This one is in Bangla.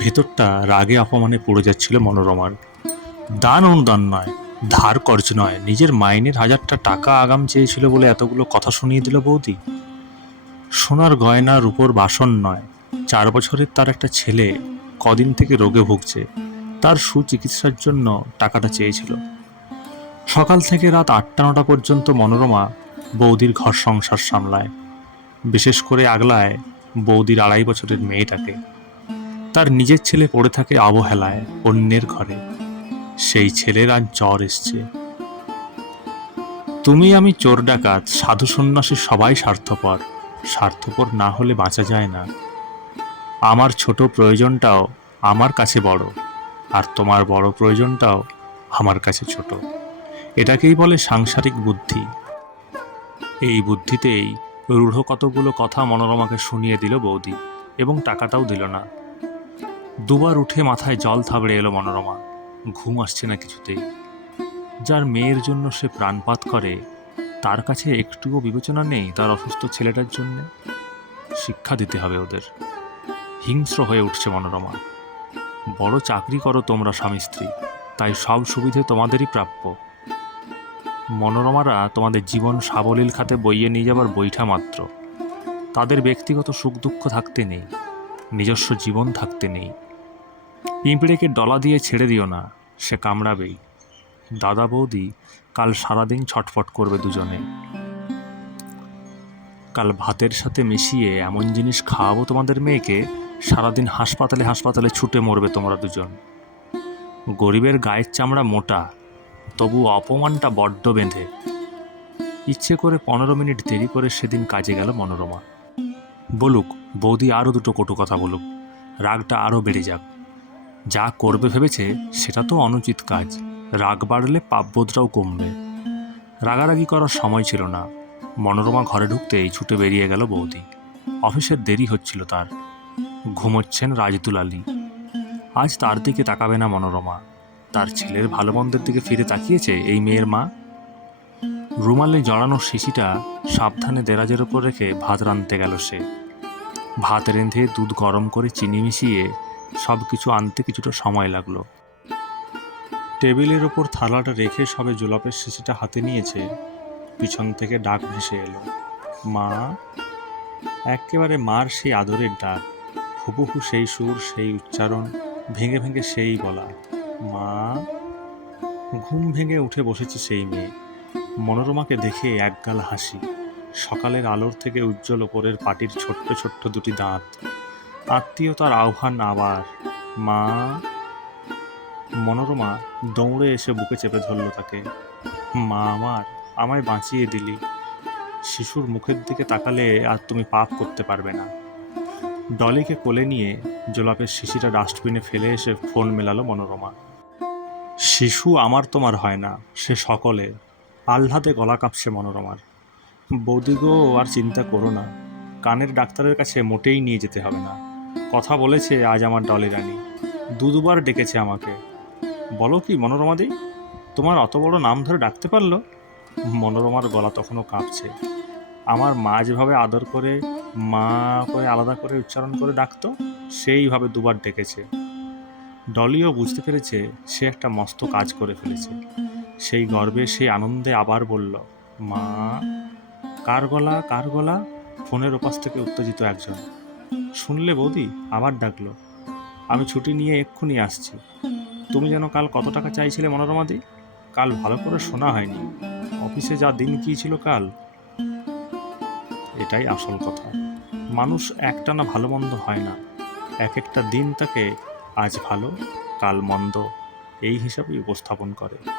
ভেতরটা রাগে অপমানে পড়ে যাচ্ছিল মনোরমার। দান অনুদান নয়, ধার কর্জ নয়, নিজের মাইনের হাজারটা টাকা আগাম চেয়েছিল বলে এতগুলো কথা শুনিয়ে দিল বৌদি। সোনার গয়না রূপোর বাসন নয়, চার বছরের তার একটা ছেলে কদিন থেকে রোগে ভুগছে, তার সুচিকিৎসার জন্য টাকাটা চেয়েছিল। সকাল থেকে রাত আটটা নটা পর্যন্ত মনোরমা বৌদির ঘর সংসার সামলায়, বিশেষ করে আগলায় বৌদির আড়াই বছরের মেয়েটাকে। তার নিজের ছেলে পড়ে থাকে অবহেলায় অন্যের ঘরে। সেই ছেলের আজ জ্বর এসছে। তুমি আমি চোর ডাকাত, সাধু সন্ন্যাসী সবাই স্বার্থপর। স্বার্থপর না হলে বাঁচা যায় না। আমার ছোট প্রয়োজনটাও আমার কাছে বড়, আর তোমার বড় প্রয়োজনটাও আমার কাছে ছোট। এটাকেই বলে সাংসারিক বুদ্ধি। এই বুদ্ধিতেই রূঢ় কতগুলো কথা মনোরমাকে শুনিয়ে দিল বৌদি, এবং টাকাটাও দিল না। দুবার উঠে মাথায় জল থাবড়ে এলো মনোরমা। ঘুম আসছে না কিছুতেই। যার মেয়ের জন্য সে প্রাণপাত করে, তার কাছে একটুও বিবেচনা নেই তার অসুস্থ ছেলেটার জন্য। শিক্ষা দিতে হবে ওদের। হিংস্র হয়ে উঠছে মনোরমা। বড় চাকরি করো তোমরা, স্বামী স্ত্রী। তাই সব সুবিধে তোমাদেরই প্রাপ্য। মনোরমারা তোমাদের জীবন সাবলীল খাতে বইয়ে নিয়ে যাবার বৈঠা মাত্র। তাদের ব্যক্তিগত সুখ দুঃখ থাকতে নেই। নিজস্ব জীবন থাকতে নেই। পিঁপড়েকে ডলা দিয়ে ছেড়ে দিও না, সে কামড়াবেই। দাদা বৌদি কাল সারাদিন ছটফট করবে দুজনে। কাল ভাতের সাথে মিশিয়ে এমন জিনিস খাওয়াবো তোমাদের মেয়েকে, সারাদিন হাসপাতালে হাসপাতালে ছুটে মরবে তোমরা দুজন। গরিবের গায়ের চামড়া মোটা, তবু অপমানটা বড্ড বেঁধে। ইচ্ছে করে পনেরো মিনিট দেরি করে সেদিন কাজে গেল মনোরমা। বলুক, বৌদি আরও দুটো কটু কথা বলুক, রাগটা আরও বেড়ে যাক। যা করবে ভেবেছে, সেটা তো অনুচিত কাজ। রাগ বাড়লে পাপবোধটাও কমবে। রাগারাগি করার সময় ছিল না। মনোরমা ঘরে ঢুকতেই ছুটে বেরিয়ে গেল বৌদি। অফিসের দেরি হচ্ছিল তার। ঘুমোচ্ছেন রাজদুল আলী আজ তার দিকে তাকাবে না মনোরমা। তার ছেলের ভালো মন্দের দিকে ফিরে তাকিয়েছে এই মেয়ের মা। রুমালে জড়ানো শিশিটা সাবধানে দেরাজের ওপর রেখে ভাত রাঁধতে গেল সে। ভাত রেঁধে দুধ গরম করে চিনি মিশিয়ে সব কিছু আনতে কিছুটা সময় লাগল। টেবিলের ওপর থালাটা রেখে সবে জোলাপের শিশিটা হাতে নিয়েছে। পিছন থেকে ডাক ভেসে এলো। মা? একেবারে মার সেই আদরের ডাক। হুবহু সেই সুর, সেই উচ্চারণ, ভেঙে ভেঙে সেই বলা। মা? ঘুম ভেঙে উঠে বসেছে সেই মেয়ে। মনোরমাকে দেখে একগাল হাসি। সকালের আলোর থেকে উজ্জ্বল ওপরের পাটির ছোট্ট ছোট্ট দুটি দাঁত। আত্মীয়তার আহ্বান আবার। মা মনোরমা দৌড়ে এসে বুকে চেপে ধরল তাকে। মা আমার, আমায় বাঁচিয়ে দিলি। শিশুর মুখের দিকে তাকালে আর তুমি পাপ করতে পারবে না। ডলিকে কোলে নিয়ে জোলাপের শিশিটা ডাস্টবিনে ফেলে এসে ফোন মেলালো মনোরমা। শিশু আমার তোমার হয় না, সে সকলে আহ্লাদে গলা কাঁপছে মনোরমার। বৌদিগো আর চিন্তা করো না। কানের ডাক্তারের কাছে মোটেই নিয়ে যেতে হবে না। কথা বলেছে আজ আমার ডলি রানী। দু দুবার ডেকেছে আমাকে। বলো কি মনোরমাদি তোমার অত বড় নাম ধরে ডাকতে পারল? মনোরমার গলা তখনও কাঁপছে। আমার মা যেভাবে আদর করে, মা করে আলাদা করে উচ্চারণ করে ডাকতো, সেইভাবে দুবার ডেকেছে। ডলিও বুঝতে পেরেছে, সে একটা মস্ত কাজ করে ফেলেছে। সেই গর্বে, সেই আনন্দে আবার বলল, মা, কার গলা কার গলা? ফোনের ওপাশ থেকে উত্তেজিত একজন। শুনলে বৌদি? আবার ডাকলো। আমি ছুটি নিয়ে এক্ষুনি আসছি। তুমি যেন কাল কত টাকা চাইছিলে মনোরমাদি কাল ভালো করে শোনা হয়নি। অফিসে যা দিন কি ছিল কাল? এটাই আসল কথা। মানুষ একটানা ভালো মন্দ হয় না। এক একটা দিন তাকে আজ ভালো, কাল মন্দ, এই হিসাবেই উপস্থাপন করে।